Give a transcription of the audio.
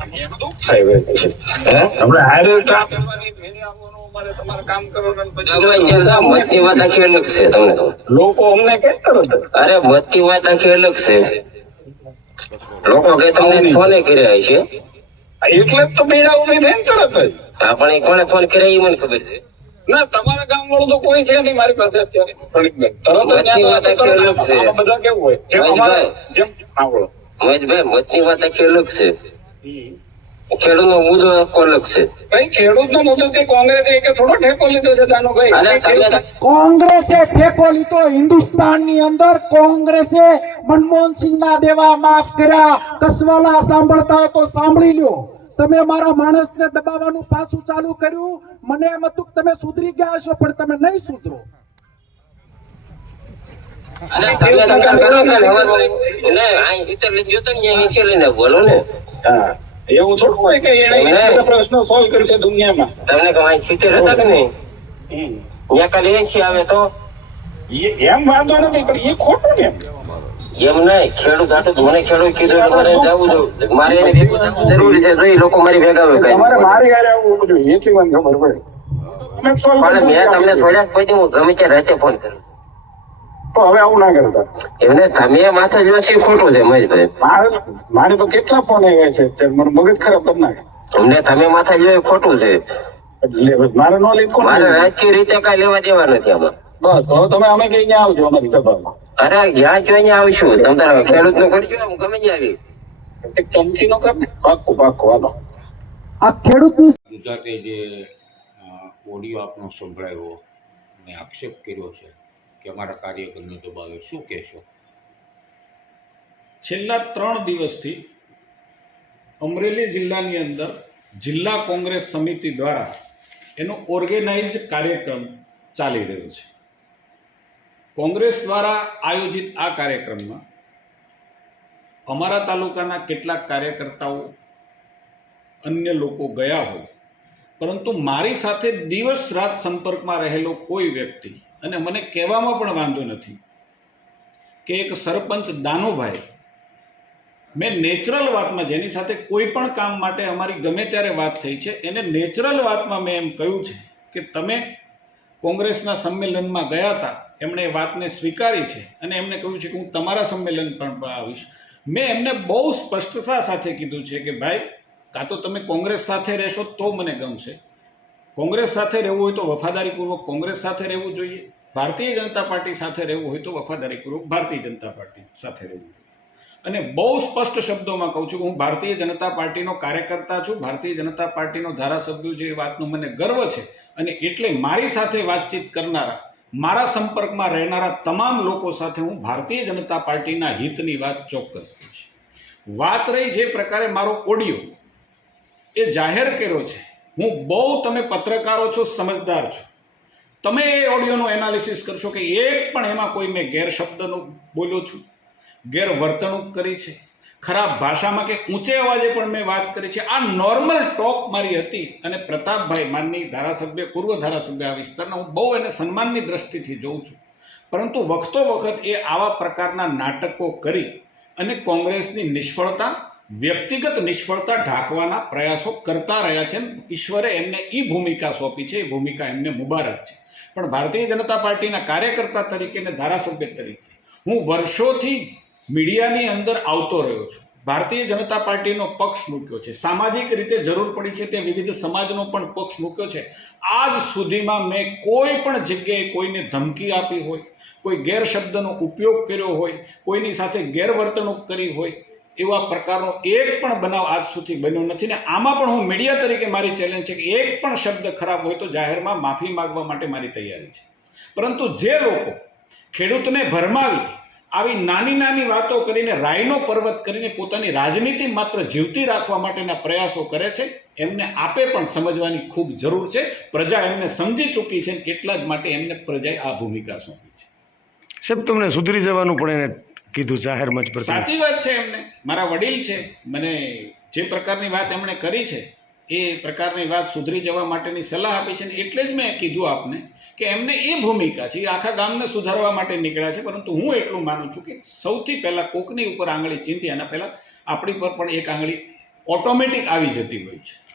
આપણે હારે કામ કરવાની મેરે આવવાનું, અમારે તમારે કામ કરવાનું, પછી મતની વાત આખી અલગ છે. તમને લોકો અમને કઈ તરત અરે મતની વાત આખી અલગ છે. લોકો કે તમને ફોને કર્યા છે એટલે જ તો મેળાવું નહીં થાય ને તરત જ. હા, પણ એ કોને ફોન કર્યા એ મને ખબર છે. ના, તમારા ગામ વાળું તો કોઈ છે નહીં મારી પાસે અત્યારે. તરત જ વાત આખી અલગ છે. બધા કેવું હોય જેમ અમારે જેમ આવડો મહેશભાઈ, મતની વાત આખી અલગ છે. ખેડૂત નો મુદ્દો આખો અલગ છે. ભાઈ, ખેડૂત નો મુદ્દો કે કોંગ્રેસે કે થોડો ઠેકો લીધો છે દાનુભાઈ? કોંગ્રેસે ઠેકો લીધો. હિન્દુસ્તાનની અંદર કોંગ્રેસે મનમોહનસિંહ ના દેવા માફ કર્યા. કસવાલા સાંભળતા હોય તો સાંભળી લ્યો. તમે મારા માણસને દબાવવાનું પાછું ચાલુ કર્યું. મને એમ હતું કે તમે સુધરી ગયા છો, પણ તમે નહીં સુધરો. બોલો ને. એવું થોડું હોય કે એને પ્રશ્નો સોલ્વ કરશે દુનિયામાં. તમને કઈ 70 હતા કે નહીં? ત્યાં કાલે 80 આવે તો એમ વાંધો નથી, પણ એ ખોટું ને. એમ નહીં, ખેડૂત હતું. મને ખેડૂત કીધું મારે જવું જોઈએ, મારે એને ભેગું થવું જરૂરી છે. તો એ લોકો મારી ભેગા તમારે મારી હારે આવવું જોઈએ, એટલી મને ખબર પડે. પણ મેં તમને છોડ્યા પછી હું ગમે ત્યારે રાતે ફોન કરું. તો હવે આવું ના કરતા. એમને તમે માથે જો છે ખોટું છે મહેશભાઈ. મારે તો કેટલા ફોન આવ્યા છે અત્યારે, મારું મગજ ખરાબ કરી નાખે. અમને તમે માથે જો ખોટું છે. મારે નો લીધ મારે રાજકીય રીતે કઈ લેવા દેવા નથી આમાં. બસ હવે તમે અમે કઈ ત્યાં આવજો અમારી સભામાં. અરે જ્યાં જોઈએ આવશું. તમે તારા ખેડૂત નું કરજો, હું ગમે ત્યાં આવી. ચમચી નો કર ને, પાક્કું પાક્કું. હાલો, આ ખેડૂતની ગુજરાતે જે ઓડિયો આપનો સંભળાયો અને આક્ષેપ કર્યો છે કે અમારા કાર્યકરને દબાવે, શું કહેશો? છેલ્લા 3 દિવસથી અમરેલી જિલ્લાની અંદર જિલ્લા કોંગ્રેસ સમિતિ દ્વારા એનો ઓર્ગેનાઇઝડ કાર્યક્રમ ચાલી રહ્યો છે. કોંગ્રેસ દ્વારા આયોજિત આ કાર્યક્રમમાં અમારા તાલુકાના કેટલાક કાર્યકર્તાઓ, અન્ય લોકો ગયા હોય, પરંતુ મારી સાથે દિવસ રાત સંપર્કમાં રહેલો કોઈ વ્યક્તિ, અને મને કહેવામાં પણ વાંધો નથી કે એક સરપંચ દાનુભાઈ, મેં નેચરલ વાતમાં, જેની સાથે કોઈ પણ કામ માટે અમારી ગમે ત્યારે વાત થઈ છે, એને નેચરલ વાતમાં મેં એમ કહ્યું છે કે તમે કોંગ્રેસના સંમેલનમાં ગયા હતા. એમણે એ વાતને સ્વીકારી છે અને એમને કહ્યું છે કે હું તમારા સંમેલન પણ આવીશ. મેં એમને બહુ સ્પષ્ટતા સાથે કીધું છે કે ભાઈ, કાં તો તમે કોંગ્રેસ સાથે રહેશો તો મને ગમશે. કોંગ્રેસ સાથે રહેવું હોય તો વફાદારીપૂર્વક કોંગ્રેસ સાથે રહેવું જોઈએ. ભારતીય જનતા પાર્ટી સાથે રહેવું હોય તો વફાદારીપૂર્વક ભારતીય જનતા પાર્ટી સાથે રહેવું જોઈએ. અને બહુ સ્પષ્ટ શબ્દોમાં કહું છું કે હું ભારતીય જનતા પાર્ટીનો કાર્યકર્તા છું, ભારતીય જનતા પાર્ટીનો ધારાસભ્ય છે. એ વાતનું મને ગર્વ છે. અને એટલે મારી સાથે વાતચીત કરનારા, મારા સંપર્કમાં રહેનારા તમામ લોકો સાથે હું ભારતીય જનતા પાર્ટીના હિતની વાત ચોક્કસ કહીશ. વાત રહી જે પ્રકારે મારો ઓડિયો એ જાહેર કર્યો છે, હું બહુ, તમે પત્રકારો છો, સમજદાર છો, તમે એ ઓડિયોનું એનાલિસિસ કરશો કે એક પણ એમાં કોઈ મેં ગેરશબ્દનો બોલ્યો છું, ગેરવર્તણૂક કરી છે, ખરાબ ભાષામાં કે ઊંચે અવાજે પણ મેં વાત કરી છે. આ નોર્મલ ટોક મારી હતી. અને પ્રતાપભાઈ, માનની ધારાસભ્ય, પૂર્વ ધારાસભ્ય આ વિસ્તારના, હું બહુ એને સન્માનની દ્રષ્ટિથી જોઉં છું, પરંતુ વખતો વખત એ આવા પ્રકારના નાટકો કરી અને કોંગ્રેસની નિષ્ફળતા, વ્યક્તિગત નિષ્ફળતા ઢાંકવાના પ્રયાસો કરતા રહ્યા છે. ઈશ્વરે એમને એ ભૂમિકા સોંપી છે, એ ભૂમિકા એમને મુબારક છે. પણ ભારતીય જનતા પાર્ટીના કાર્યકર્તા તરીકે અને ધારાસભ્ય તરીકે હું વર્ષોથી મીડિયાની અંદર આવતો રહ્યો છું. ભારતીય જનતા પાર્ટીનો પક્ષ મૂક્યો છે, સામાજિક રીતે જરૂર પડી છે તે વિવિધ સમાજનો પણ પક્ષ મૂક્યો છે. આજ સુધીમાં મેં કોઈ પણ જગ્યાએ કોઈને ધમકી આપી હોય, કોઈ ગેરશબ્દનો ઉપયોગ કર્યો હોય, કોઈની સાથે ગેરવર્તણૂક કરી હોય, એવા પ્રકારનો એક પણ બનાવ આજ સુધી બન્યો નથી. ને આમાં પણ હું મીડિયા તરીકે મારી ચેલેન્જ છે કે એક પણ શબ્દ ખરાબ હોય તો જાહેરમાં માફી માગવા માટે મારી તૈયારી છે. પરંતુ જે લોકો ખેડૂતને ભરમાવી, આવી નાની નાની વાતો કરીને, રાયનો પર્વત કરીને પોતાની રાજનીતિ માત્ર જીવતી રાખવા માટેના પ્રયાસો કરે છે, એમને આપે પણ સમજવાની ખૂબ જરૂર છે. પ્રજા એમને સમજી ચૂકી છે, એટલા જ માટે એમને પ્રજાએ આ ભૂમિકા સોંપી છે. સાહેબ, તમને સુધરી જવાનું પણ એને કીધું જાહેર મંચ પર. સાચી વાત છે. એમને, મારા વડીલ છે, મને જે પ્રકારની વાત એમણે કરી છે એ પ્રકારની વાત સુધરી જવા માટેની સલાહ આપી છે. ને એટલે જ મેં કીધું આપને કે એમને એ ભૂમિકા છે, એ આખા ગામને સુધારવા માટે નીકળ્યા છે. પરંતુ હું એટલું માનું છું કે સૌથી પહેલાં કોકની ઉપર આંગળી ચીંધી, એના પહેલાં આપણી પર પણ એક આંગળી ઓટોમેટિક આવી જતી હોય છે.